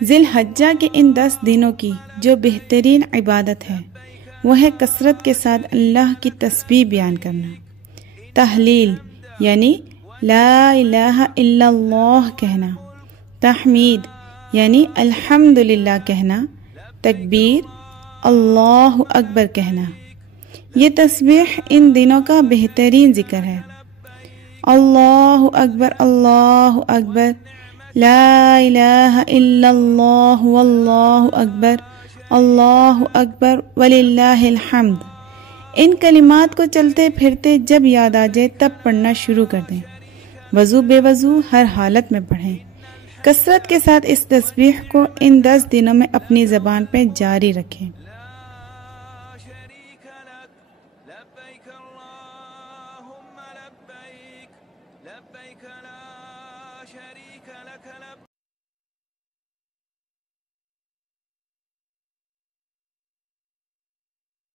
ذی الحجہ کے ان 10 دنوں کی جو بہترین عبادت ہے وہ ہے کثرت کے ساتھ اللہ کی تسبیح بیان کرنا، تحلیل یعنی لا الہ الا اللہ کہنا، تحمید یعنی الحمدللہ کہنا، تکبیر اللہ اکبر کہنا۔ یہ تسبیح ان دنوں کا بہترین ذکر ہے۔ اللہ اکبر، لا الہ الا اللہ واللہ اکبر، اللہ اکبر وللہ الحمد۔ ان کلمات کو چلتے پھرتے جب یاد آ جائے تب پڑھنا شروع کر دیں، وضو بے وضو ہر حالت میں پڑھیں۔ کثرت کے ساتھ اس تسبیح کو ان 10 دنوں میں اپنی زبان پہ جاری رکھیں۔